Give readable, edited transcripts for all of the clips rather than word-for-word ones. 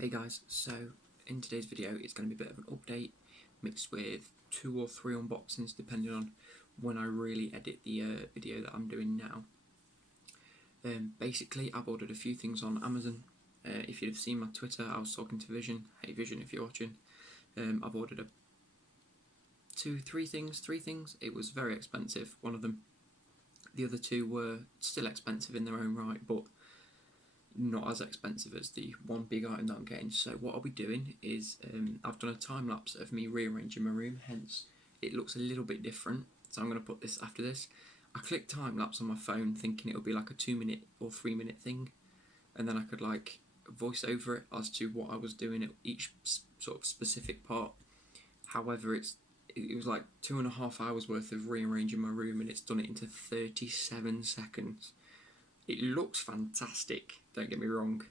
Hey guys, so in today's video it's going to be a bit of an update mixed with 2 or 3 unboxings depending on when I really edit the video that I'm doing now. Basically I've ordered a few things on Amazon. If you'd have seen my Twitter, I was talking to Vision. Hey Vision, if you're watching. I've ordered three things. It was very expensive, one of them. The other 2 were still expensive in their own right, but not as expensive as the one big item that I'm getting. So what I'll be doing is I've done a time lapse of me rearranging my room, hence it looks a little bit different. So I'm going to put this after this. I clicked time lapse on my phone thinking it would be like a 2-minute or 3-minute thing, and then I could like voice over it as to what I was doing at each sort of specific part. However, it was like 2.5 hours worth of rearranging my room, and it's done it into 37 seconds. It looks fantastic, don't get me wrong,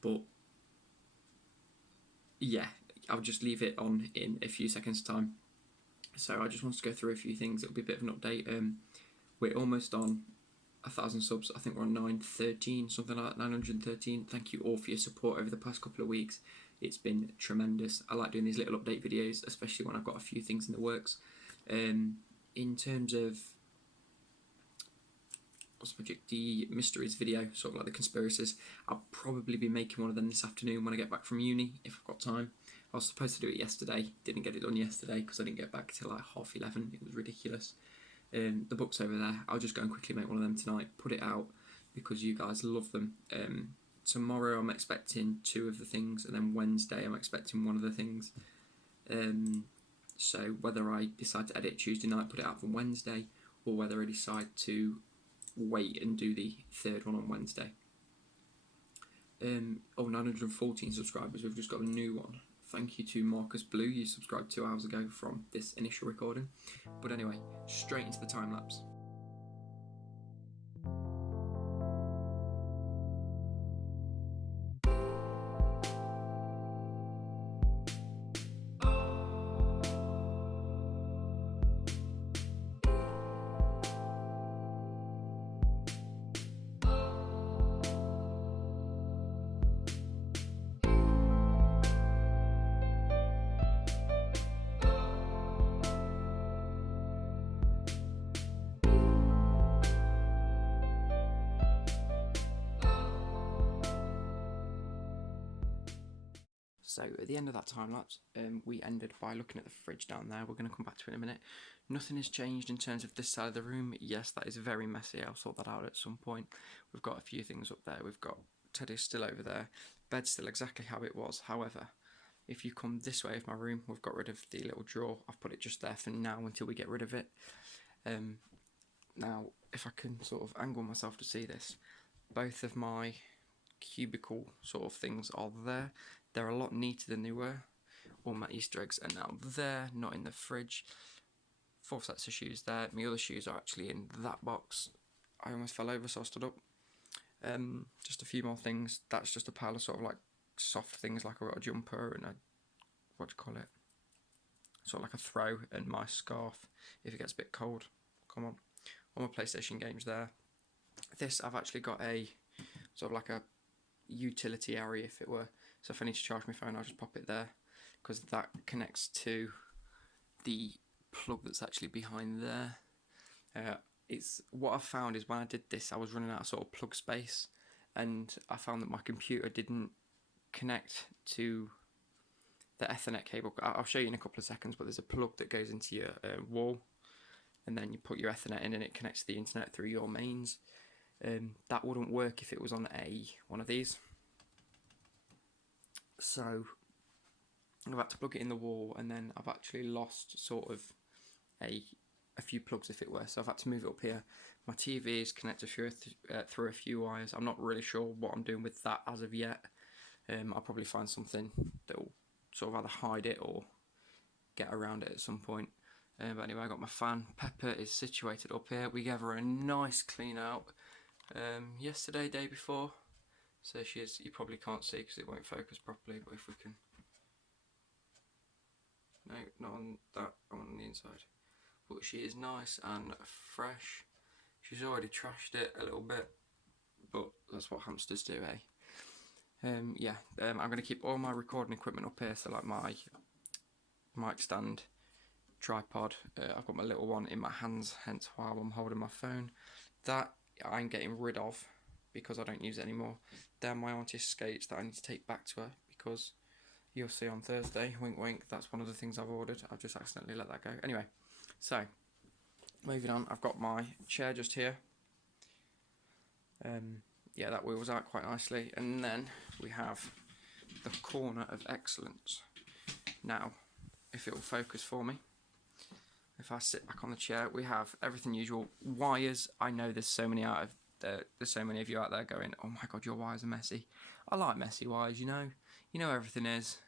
but yeah, I'll just leave it on in a few seconds time. So I just wanted to go through a few things. It'll be a bit of an update. We're almost on 1,000 subs. I think we're on 913, something like that, 913. Thank you all for your support over the past couple of weeks. It's been tremendous. I like doing these little update videos, especially when I've got a few things in the works. In terms of the mysteries video, sort of like the conspiracies, I'll probably be making one of them this afternoon when I get back from uni, if I've got time. I was supposed to do it yesterday, didn't get it done yesterday because I didn't get back till like 11:30. It was ridiculous. The book's over there. I'll just go and quickly make one of them tonight, put it out because you guys love them. Tomorrow I'm expecting 2 of the things, and then Wednesday I'm expecting 1 of the things. So whether I decide to edit Tuesday night, put it out for Wednesday, or whether I decide to wait and do the 3rd one on Wednesday. 914 subscribers. We've just got a new one. Thank you to Marcus Blue. You subscribed 2 hours ago from this initial recording. But anyway, straight into the time lapse. So at the end of that time lapse, we ended by looking at the fridge down there. We're going to come back to it in a minute. Nothing has changed in terms of this side of the room. Yes, that is very messy. I'll sort that out at some point. We've got a few things up there. We've got Teddy still over there. Bed's still exactly how it was. However, if you come this way of my room, we've got rid of the little drawer. I've put it just there for now until we get rid of it. Now, if I can sort of angle myself to see this, both of my cubicle sort of things are there. They're a lot neater than they were. All my Easter eggs are now there, not in the fridge. 4 sets of shoes there. My other shoes are actually in that box. I almost fell over, so I stood up. Just a few more things. That's just a pile of sort of like soft things, like I got a jumper and a, what do you call it? Sort of like a throw, and my scarf if it gets a bit cold. Come on. All my PlayStation games there. This, I've actually got a sort of like a utility area, if it were. So if I need to charge my phone, I'll just pop it there, because that connects to the plug that's actually behind there. It's what I found is when I did this, I was running out of sort of plug space, and I found that my computer didn't connect to the Ethernet cable. I'll show you in a couple of seconds, but there's a plug that goes into your wall, and then you put your Ethernet in and it connects to the internet through your mains. That wouldn't work if it was on one of these. So I've had to plug it in the wall, and then I've actually lost sort of a few plugs, if it were. So I've had to move it up here. My TV is connected through a few wires. I'm not really sure what I'm doing with that as of yet. I'll probably find something that will sort of either hide it or get around it at some point. But anyway, I got my fan. Pepper is situated up here. We gave her a nice clean out yesterday, day before. So she is, you probably can't see because it won't focus properly, but if we can, no, not on that, I want on the inside. But she is nice and fresh. She's already trashed it a little bit, but that's what hamsters do, eh? I'm going to keep all my recording equipment up here, so like my mic stand, tripod, I've got my little one in my hands, hence why I'm holding my phone. That I'm getting rid of because I don't use it anymore. They're my auntie's skates that I need to take back to her because you'll see on Thursday, wink wink, that's one of the things I've ordered. I've just accidentally let that go. Anyway, so moving on, I've got my chair just here. Yeah, that wheels out quite nicely. And then we have the corner of excellence. Now, if it will focus for me, if I sit back on the chair, we have everything usual. Wires, I know there's so many of you out there going, oh my god, your wires are messy. I like messy wires, you know everything is.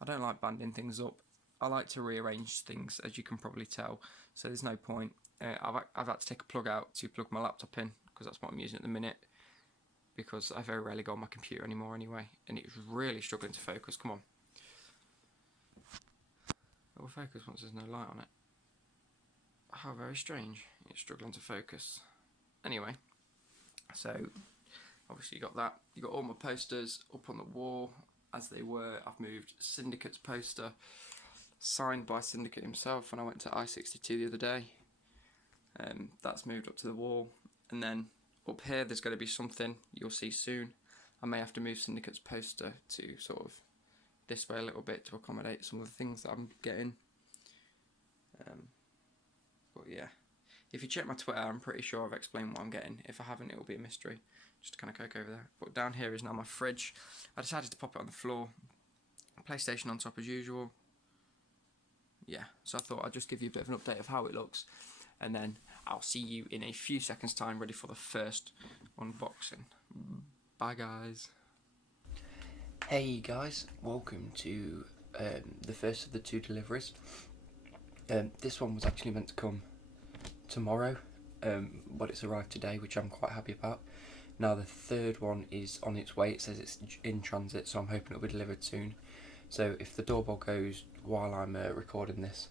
I don't like banding things up. I like to rearrange things, as you can probably tell, so there's no point. I've had to take a plug out to plug my laptop in, because that's what I'm using at the minute, because I very rarely go on my computer anymore anyway, and it's really struggling to focus. Come on. It will focus once there's no light on it. How very strange. It's struggling to focus. Anyway, so obviously you got that. You got all my posters up on the wall as they were. I've moved Syndicate's poster, signed by Syndicate himself when I went to I62 the other day. That's moved up to the wall, and then up here there's going to be something you'll see soon. I may have to move Syndicate's poster to sort of this way a little bit to accommodate some of the things that I'm getting. But yeah, if you check my Twitter, I'm pretty sure I've explained what I'm getting. If I haven't, it'll be a mystery. Just to kind of coke over there. But down here is now my fridge. I decided to pop it on the floor. PlayStation on top as usual. Yeah, so I thought I'd just give you a bit of an update of how it looks. And then I'll see you in a few seconds time, ready for the first unboxing. Bye guys. Hey guys, welcome to the first of the 2 deliveries. This one was actually meant to come tomorrow, but it's arrived today, which I'm quite happy about. Now the third one is on its way. It says it's in transit, so I'm hoping it'll be delivered soon. So if the doorbell goes while I'm recording this,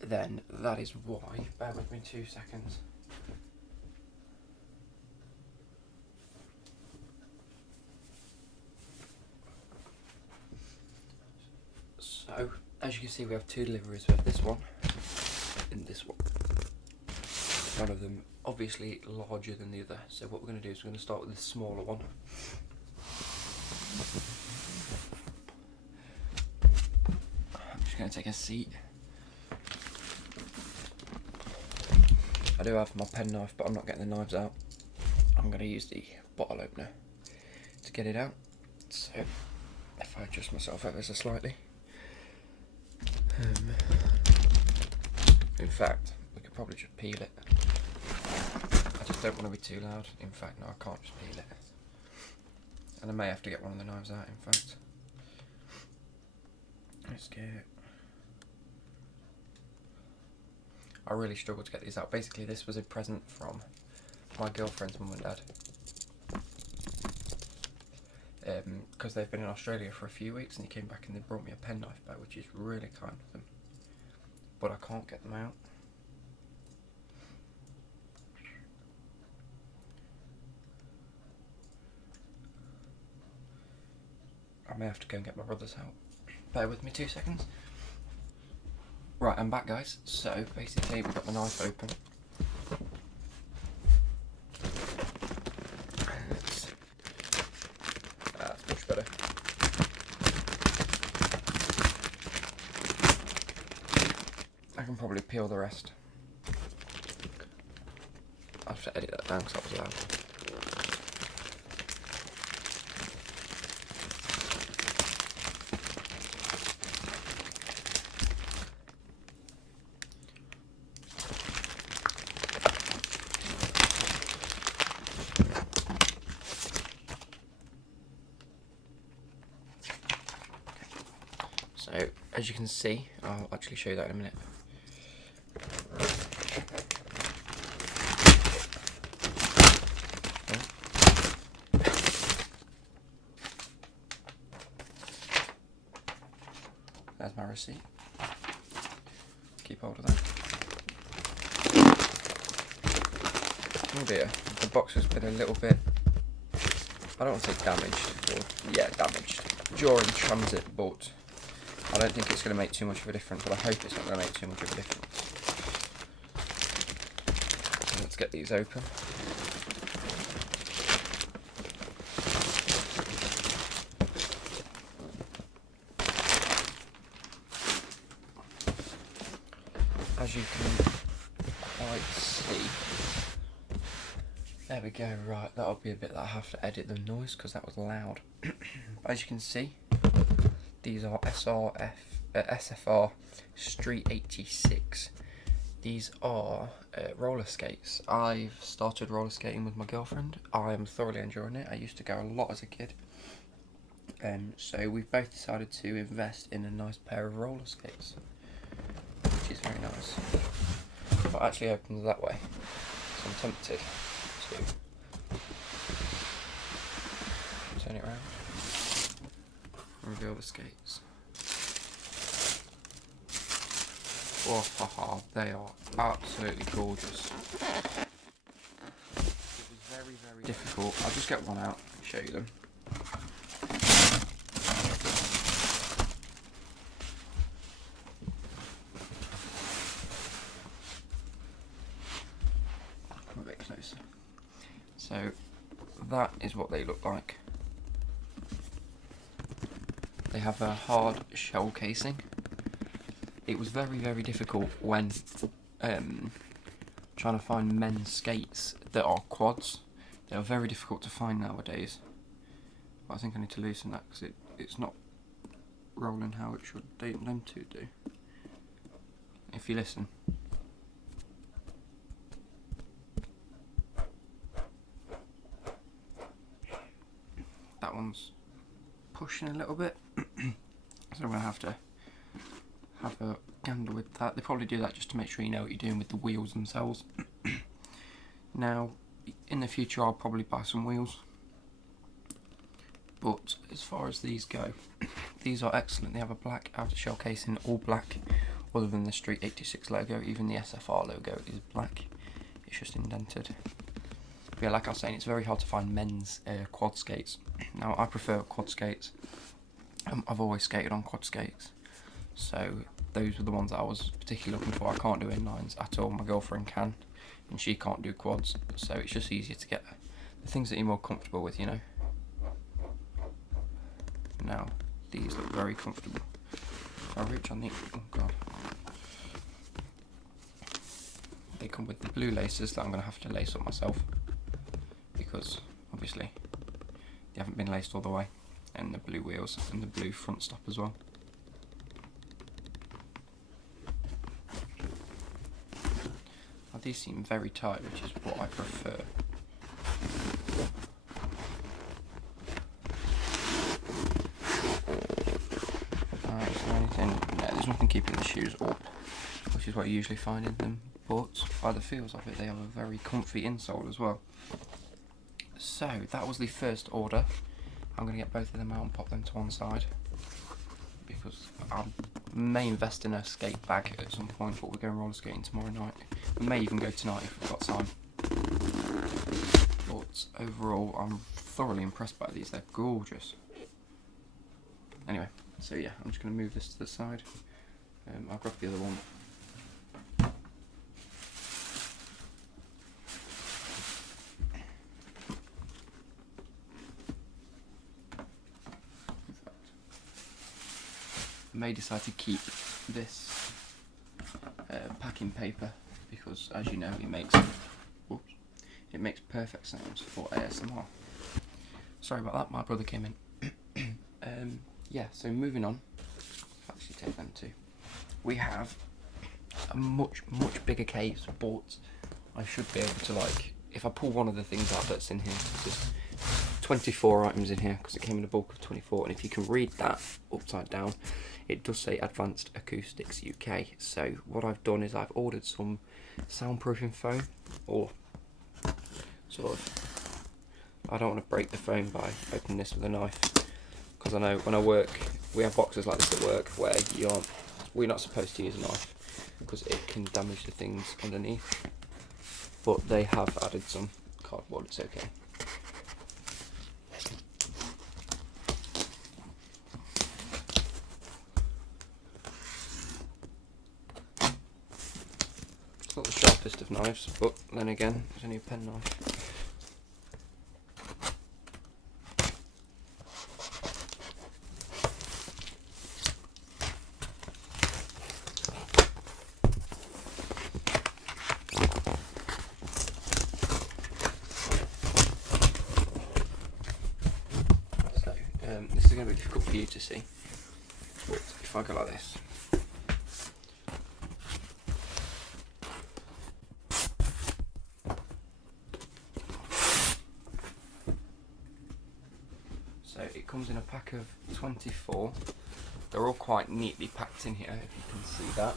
then that is why. Bear with me 2 seconds. So, as you can see, we have 2 deliveries. We have this one and this one. One of them obviously larger than the other. So what we're going to do is we're going to start with the smaller one. I'm just going to take a seat. I do have my penknife, but I'm not getting the knives out. I'm going to use the bottle opener to get it out. So if I adjust myself ever so slightly. In fact, we could probably just peel it. I just don't want to be too loud. In fact, no, I can't just peel it. And I may have to get one of the knives out, in fact. Let's get... I really struggled to get these out. Basically, this was a present from my girlfriend's mum and dad. Because they've been in Australia for a few weeks and they came back and they brought me a penknife back, which is really kind of them. But I can't get them out. I may have to go and get my brother's out. Bear with me 2 seconds. Right, I'm back guys. So basically we've got the knife open. That's much better. I can probably peel the rest. I'll have to edit that down because that was loud. So, as you can see, I'll actually show you that in a minute. There's my receipt. Keep hold of that. Oh dear, the box has been a little bit I don't want to say damaged, or, yeah, damaged, during transit, but I don't think it's going to make too much of a difference, but I hope it's not going to make too much of a difference. So let's get these open. As you can quite see, there we go, right, that'll be a bit that I have to edit the noise because that was loud. As you can see, these are SFR Street 86. These are roller skates. I've started roller skating with my girlfriend. I am thoroughly enjoying it. I used to go a lot as a kid. So we've both decided to invest in a nice pair of roller skates, which is very nice. But it actually opens that way, so I'm tempted to turn it around and reveal the skates. Oh, haha, they are absolutely gorgeous. It was very, very difficult. I'll just get one out and show you them. A bit closer. So that is what they look like. They have a hard shell casing. It was very, very difficult when trying to find men's skates that are quads. They are very difficult to find nowadays. But I think I need to loosen that because it's not rolling how it should them two do. If you listen. That one's pushing a little bit. So I'm going to have a gander with that. They probably do that just to make sure you know what you're doing with the wheels themselves. Now, in the future I'll probably buy some wheels. But as far as these go, these are excellent. They have a black outer shell casing, all black, other than the Street 86 logo. Even the SFR logo is black. It's just indented. But yeah, like I was saying, it's very hard to find men's quad skates. Now, I prefer quad skates. I've always skated on quad skates. So those were the ones that I was particularly looking for. I can't do inlines at all. My girlfriend can, and she can't do quads. So it's just easier to get the things that you're more comfortable with, you know. Now, these look very comfortable. If I reach on the... oh god. They come with the blue laces that I'm going to have to lace up myself. Because, obviously, they haven't been laced all the way. And the blue wheels and the blue front stop as well. Now, these seem very tight, which is what I prefer. Is there anything? No, there's nothing keeping the shoes up, which is what you usually find in them. But by the feels of it, they have a very comfy insole as well. So that was the first order. I'm going to get both of them out and pop them to one side because I may invest in a skate bag at some point, but we're going roller skating tomorrow night. We may even go tonight if we've got time. But overall, I'm thoroughly impressed by these. They're gorgeous. Anyway, so yeah, I'm just going to move this to the side. I'll grab the other one. I may decide to keep this packing paper because, as you know, it makes perfect sounds for ASMR. Sorry about that, my brother came in. Yeah, so moving on. I'll actually take them too. We have a much bigger case, but I should be able to, like, if I pull one of the things out that's in here, there's 24 items in here because it came in a bulk of 24, and if you can read that upside down, it does say Advanced Acoustics UK. So what I've done is I've ordered some soundproofing foam, or sort of, I don't want to break the foam by opening this with a knife, because I know when I work, we have boxes like this at work where we're not supposed to use a knife because it can damage the things underneath, but they have added some cardboard, it's okay. best of knives, but then again, it's only a pen knife. This is going to be difficult for you to see, but if I go like this, so it comes in a pack of 24. They're all quite neatly packed in here, if you can see that.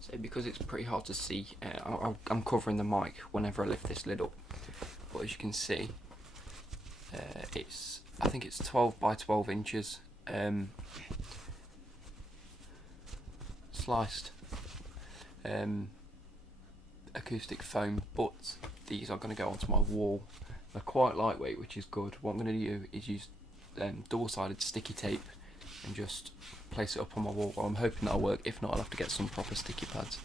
So because it's pretty hard to see, I'm covering the mic whenever I lift this lid up, but as you can see, I think it's 12 by 12 inches sliced acoustic foam, but these are going to go onto my wall. They're quite lightweight, which is good. What I'm going to do is use double-sided sticky tape and just place it up on my wall. Well, I'm hoping that'll work. If not, I'll have to get some proper sticky pads.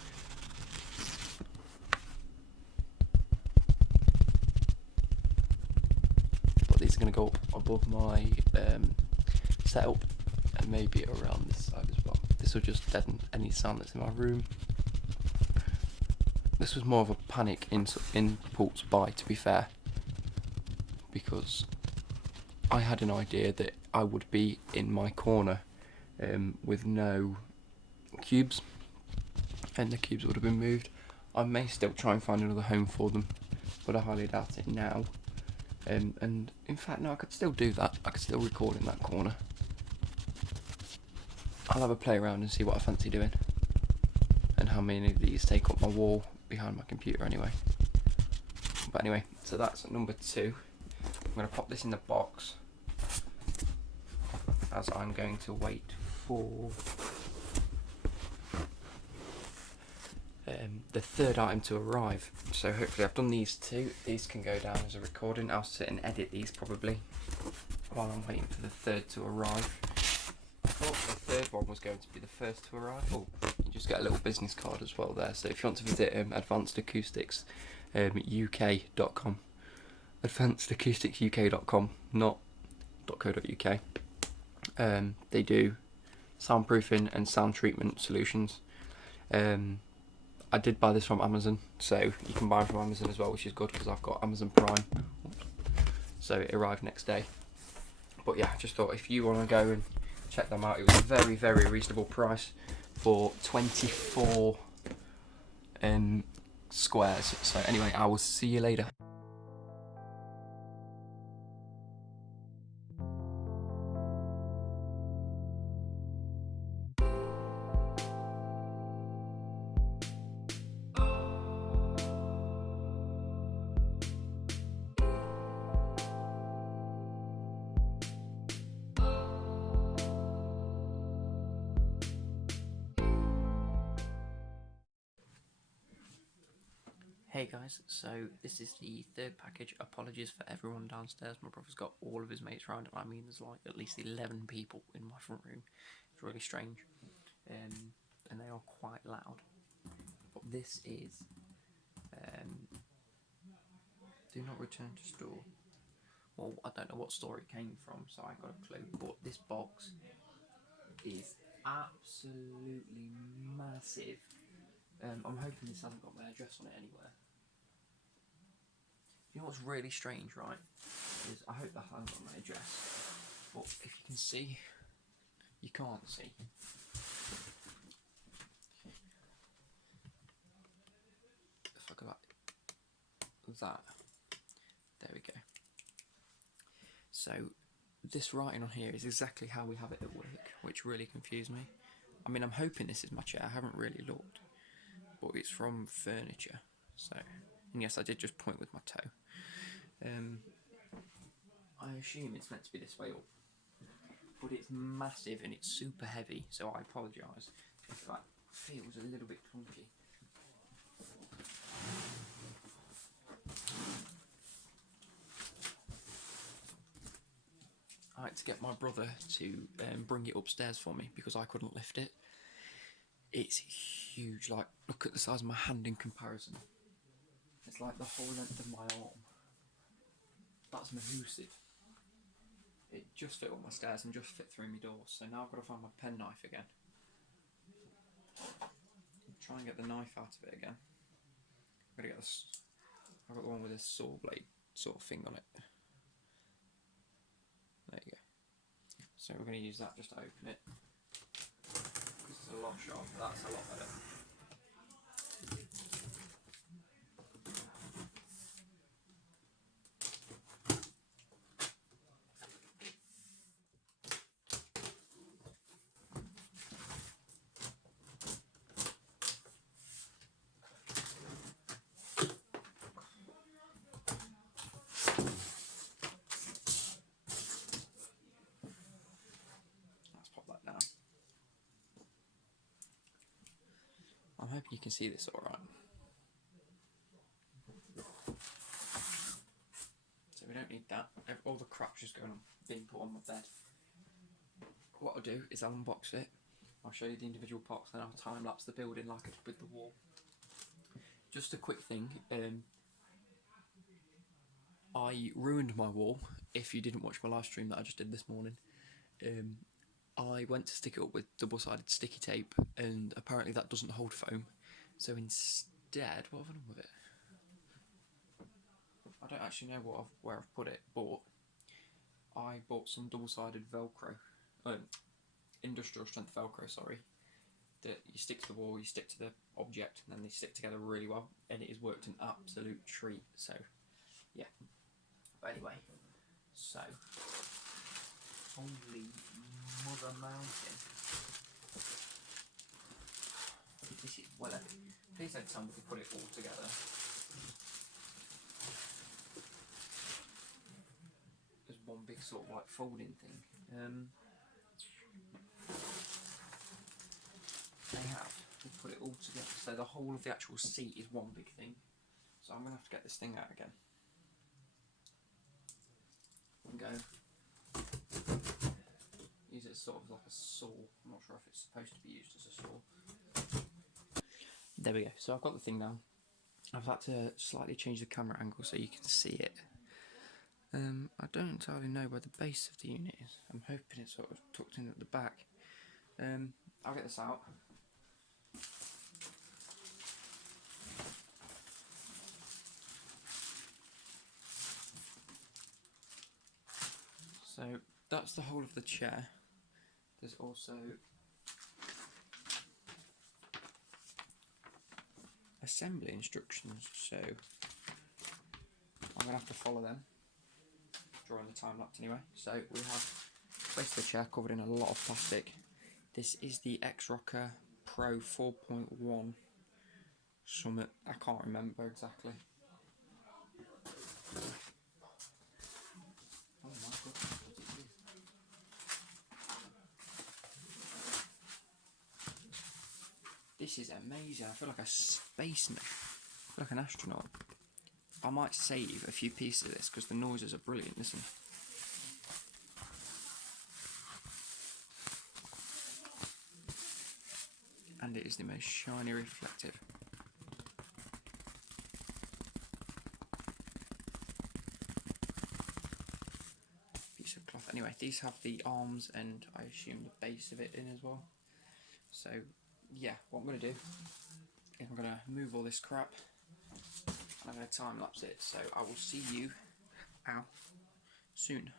But these are going to go above my setup and maybe around this side as well. This will just deaden any sound that's in my room. This was more of a panic impulse buy, to be fair, because I had an idea that I would be in my corner with no cubes, and the cubes would have been moved. I may still try and find another home for them, but I highly doubt it now. And in fact, no, I could still do that. I could still record in that corner. I'll have a play around and see what I fancy doing, and how many of these take up my wall behind my computer anyway. But anyway, so that's number 2. I'm going to pop this in the box, as I'm going to wait for the third item to arrive. So hopefully I've done these 2. These can go down as a recording. I'll sit and edit these probably while I'm waiting for the third to arrive. I thought the third one was going to be the first to arrive. Oh, you just get a little business card as well there. So if you want to visit advancedacoustics uk.com, advancedacousticsuk.com, not .co.uk. They do soundproofing and sound treatment solutions. I did buy this from Amazon, so you can buy them from Amazon as well, which is good because I've got Amazon Prime. So it arrived next day. But yeah, I just thought if you want to go and check them out, it was a very, very reasonable price for 24 squares. So anyway, I will see you later. Hey guys, so this is the third package. Apologies for everyone downstairs. My brother's got all of his mates around him. I mean, there's like at least 11 people in my front room. It's really strange, and they are quite loud. But this is do not return to store. Well, I don't know what store it came from, so I got a clue. But this box is absolutely massive. I'm hoping this hasn't got my address on it anywhere. You know what's really strange, right? Is I hope that hasn't got my address. But if you can see, you can't see. If I go like that, there we go. So this writing on here is exactly how we have it at work, which really confused me. I mean, I'm hoping this is my chair. I haven't really looked, but it's from furniture. So, and yes, I did just point with my toe. I assume it's meant to be this way up, but it's massive and it's super heavy, so I apologise if that feels a little bit clunky. I had to get my brother to bring it upstairs for me because I couldn't lift it. It's huge, like, look at the size of my hand in comparison. It's like the whole length of my arm. That's massive. It just fit up my stairs and just fit through my doors, so now I've got to find my penknife again. Try and get the knife out of it again. I've got the one with a saw blade sort of thing on it. There you go. So we're going to use that just to open it. Because it's a lot sharper, that's a lot better. I'm hoping you can see this alright. So we don't need that. All the crap's just being put on my bed. What I'll do is I'll unbox it. I'll show you the individual parts, then I'll time lapse the building like I did with the wall. Just a quick thing. I ruined my wall. If you didn't watch my live stream that I just did this morning, I went to stick it up with double-sided sticky tape, and apparently that doesn't hold foam. So instead, what have I done with it? I don't actually know where I've put it, but I bought some double-sided Velcro, industrial strength Velcro, sorry, that you stick to the wall, you stick to the object, and then they stick together really well, and it has worked an absolute treat. So, yeah. But anyway, so holy mother mountain. This is well epic. Please don't tell me to put it all together. There's one big sort of like folding thing. They put it all together, so the whole of the actual seat is one big thing. So I'm going to have to get this thing out again. And go. Use it as sort of like a saw. I'm not sure if it's supposed to be used as a saw. There we go. So I've got the thing now. I've had to slightly change the camera angle so you can see it. I don't entirely know where the base of the unit is. I'm hoping it's sort of tucked in at the back. I'll get this out. So that's the whole of the chair. There's also assembly instructions, so I'm going to have to follow them during the time lapse anyway. So we have the base of the chair covered in a lot of plastic. This is the X-Rocker Pro 4.1 Summit, I can't remember exactly. Oh my goodness, what did it do? This is amazing. I feel like a spaceman. I feel like an astronaut. I might save a few pieces of this because the noises are brilliant. Listen. And it is the most shiny reflective. Piece of cloth. Anyway, these have the arms and I assume the base of it in as well. So yeah, what I'm going to do is I'm going to move all this crap and I'm going to time lapse it. So I will see you soon.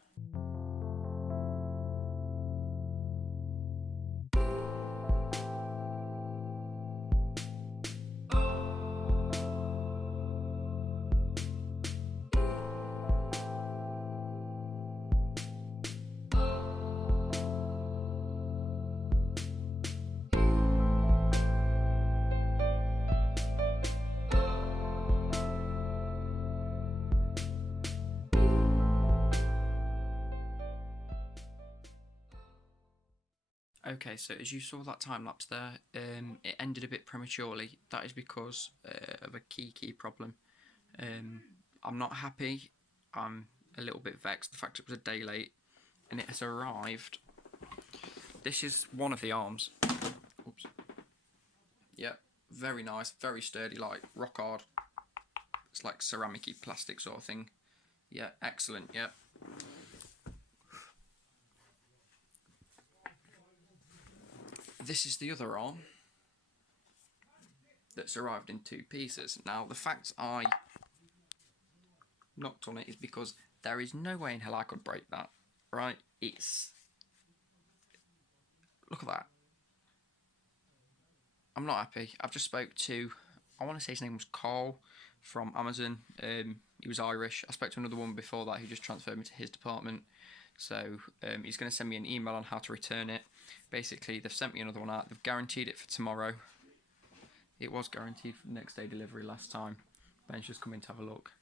Okay, so as you saw that time lapse there, it ended a bit prematurely. That is because of a key problem. I'm not happy. I'm a little bit vexed. The fact it was a day late and it has arrived. This is one of the arms. Oops. Yep, very nice, very sturdy, like rock hard. It's like ceramic-y plastic sort of thing. Yeah, excellent, yep. This is the other arm that's arrived in 2 pieces. Now, the fact I knocked on it is because there is no way in hell I could break that, right? Look at that. I'm not happy. I've just spoke to, I want to say his name was Carl from Amazon. He was Irish. I spoke to another one before that who just transferred me to his department. So he's going to send me an email on how to return it. Basically, they've sent me another one out. They've guaranteed it for tomorrow. It was guaranteed for next day delivery last time. Ben's just come in to have a look.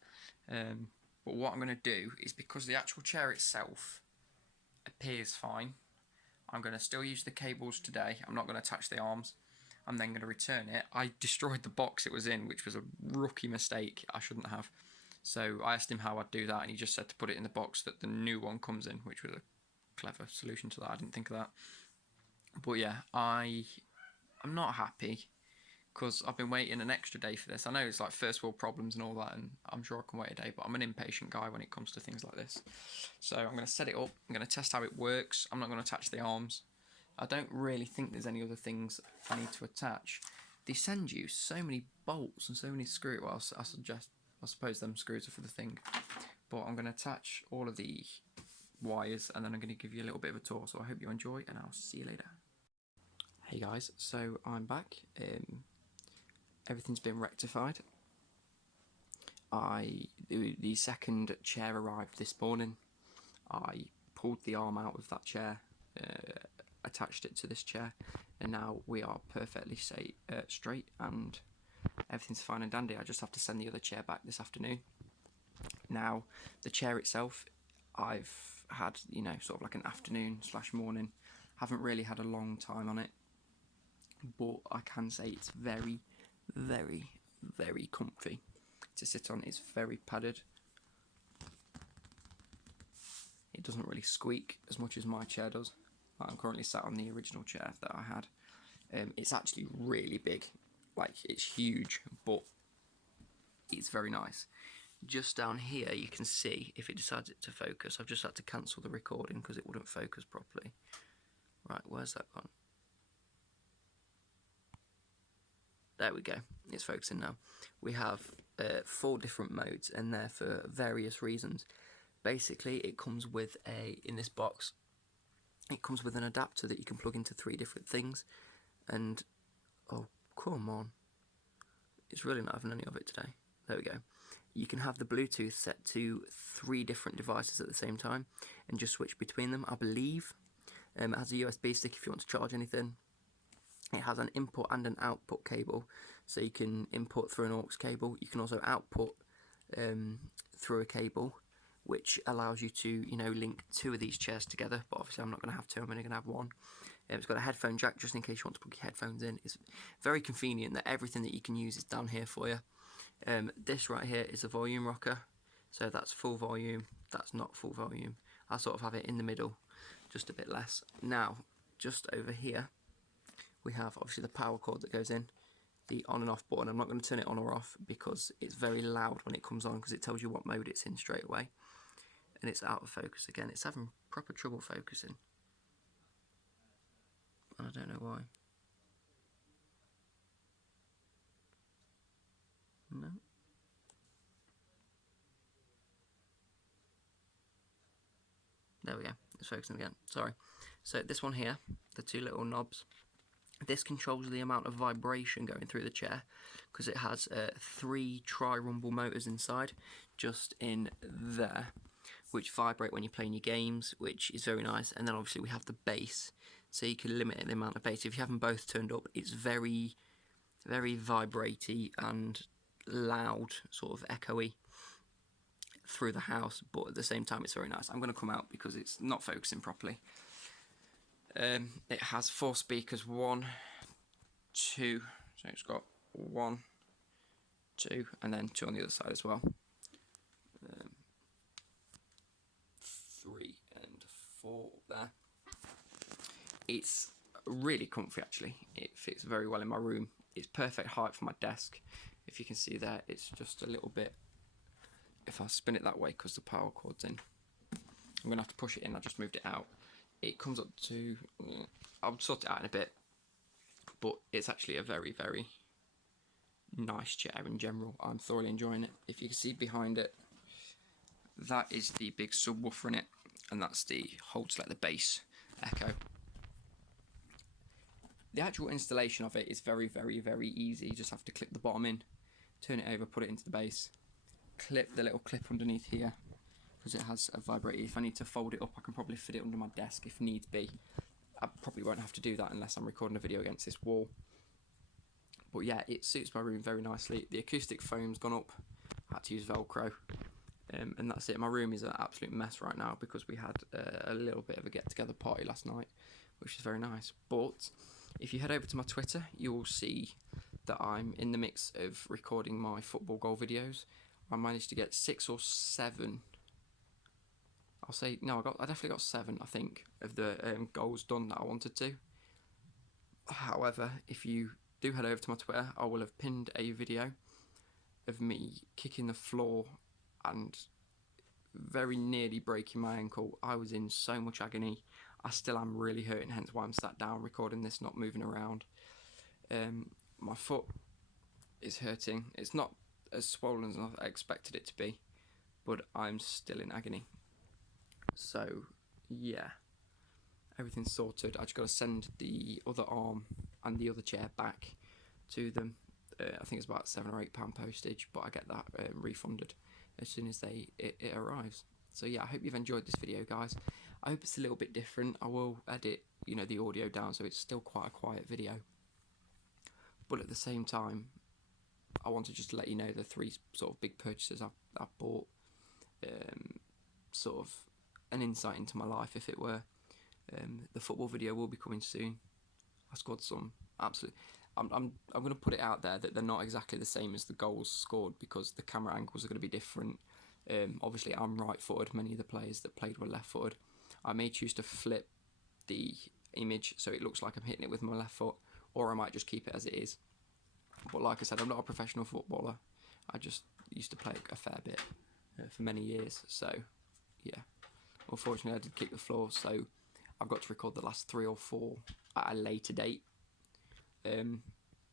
But what I'm going to do is, because the actual chair itself appears fine, I'm going to still use the cables today. I'm not going to attach the arms. I'm then going to return it. I destroyed the box it was in, which was a rookie mistake. I shouldn't have. So I asked him how I'd do that, and he just said to put it in the box that the new one comes in, which was a clever solution to that. I didn't think of that. But yeah, I'm not happy, because I've been waiting an extra day for this. I know it's like first world problems and all that, and I'm sure I can wait a day, but I'm an impatient guy when it comes to things like this. So I'm going to set it up. I'm going to test how it works. I'm not going to attach the arms. I don't really think there's any other things I need to attach. They send you so many bolts and so many screws. Well, I suppose them screws are for the thing. But I'm going to attach all of the wires, and then I'm going to give you a little bit of a tour. So I hope you enjoy, and I'll see you later. Hey guys, so I'm back. Everything's been rectified. The second chair arrived this morning. I pulled the arm out of that chair, attached it to this chair, and now we are perfectly straight, and everything's fine and dandy. I just have to send the other chair back this afternoon. Now, the chair itself, I've had, sort of like an afternoon/morning. Haven't really had a long time on it, but I can say it's very, very, very comfy to sit on. It's very padded. It doesn't really squeak as much as my chair does. I'm currently sat on the original chair that I had. It's actually really big, like it's huge, but it's very nice. Just down here you can see, if it decides it to focus, I've just had to cancel the recording because it wouldn't focus properly. Right, where's that gone? There we go, it's focusing now. We have 4 different modes, and they're for various reasons. Basically, it comes with in this box, it comes with an adapter that you can plug into 3 different things, and, oh, come on, it's really not having any of it today. There we go. You can have the Bluetooth set to 3 different devices at the same time, and just switch between them, I believe. It has a USB stick if you want to charge anything. It has an input and an output cable, so you can input through an aux cable. You can also output through a cable, which allows you to, link 2 of these chairs together, but obviously I'm not going to have 2, I'm only going to have 1. It's got a headphone jack just in case you want to plug your headphones in. It's very convenient that everything that you can use is down here for you. This right here is a volume rocker, so that's full volume, that's not full volume. I sort of have it in the middle, just a bit less. Now, just over here, we have obviously the power cord that goes in, the on and off button. I'm not going to turn it on or off because it's very loud when it comes on, because it tells you what mode it's in straight away. And it's out of focus again. It's having proper trouble focusing. I don't know why. No. There we go. It's focusing again. Sorry. So this one here, the 2 little knobs, this controls the amount of vibration going through the chair, because it has 3 tri-rumble motors inside, just in there, which vibrate when you're playing your games, which is very nice. And then obviously we have the bass, so you can limit the amount of bass. If you have them both turned up, it's very, very vibraty and loud, sort of echoey through the house, but at the same time it's very nice. I'm going to come out because it's not focusing properly. It has 4 speakers, 1, 2, so it's got 1, 2, and then 2 on the other side as well. 3 and 4 up there. It's really comfy actually. It fits very well in my room. It's perfect height for my desk. If you can see there, it's just a little bit, if I spin it that way because the power cord's in, I'm going to have to push it in. I just moved it out. It comes up to, I'll sort it out in a bit, but it's actually a very, very nice chair in general. I'm thoroughly enjoying it. If you can see behind it, that is the big subwoofer in it, and that's the hold select the bass echo. The actual installation of it is very, very, very easy. You just have to clip the bottom in, turn it over, put it into the bass, clip the little clip underneath here, because it has a vibrator. If I need to fold it up, I can probably fit it under my desk if needs be. I probably won't have to do that unless I'm recording a video against this wall. But yeah, it suits my room very nicely. The acoustic foam's gone up. I had to use Velcro. And that's it. My room is an absolute mess right now because we had a little bit of a get-together party last night, which is very nice. But if you head over to my Twitter, you will see that I'm in the mix of recording my football goal videos. I managed to get 6 or 7. I'll say, no, I definitely got 7, I think, of the goals done that I wanted to. However, if you do head over to my Twitter, I will have pinned a video of me kicking the floor and very nearly breaking my ankle. I was in so much agony. I still am really hurting, hence why I'm sat down recording this, not moving around. My foot is hurting. It's not as swollen as I expected it to be, but I'm still in agony. So yeah, everything's sorted. I just got to send the other arm and the other chair back to them. I think it's about £7 or £8 postage, but I get that refunded as soon as it arrives. So yeah, I hope you've enjoyed this video, guys. I hope it's a little bit different. I will edit, the audio down so it's still quite a quiet video. But at the same time, I want to just let you know the 3 sort of big purchases I've bought. Sort of an insight into my life, if it were. The football video will be coming soon. I scored some absolute. I'm going to put it out there that they're not exactly the same as the goals scored because the camera angles are going to be different. Obviously, I'm right-footed. Many of the players that played were left-footed. I may choose to flip the image so it looks like I'm hitting it with my left foot, or I might just keep it as it is. But like I said, I'm not a professional footballer. I just used to play a fair bit for many years. So yeah, unfortunately, I did kick the floor, so I've got to record the last 3 or 4 at a later date.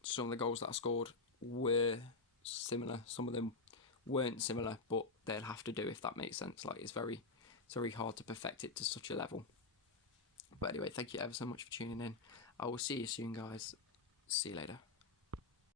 Some of the goals that I scored were similar. Some of them weren't similar, but they'll have to do if that makes sense. Like it's very hard to perfect it to such a level. But anyway, thank you ever so much for tuning in. I will see you soon, guys. See you later.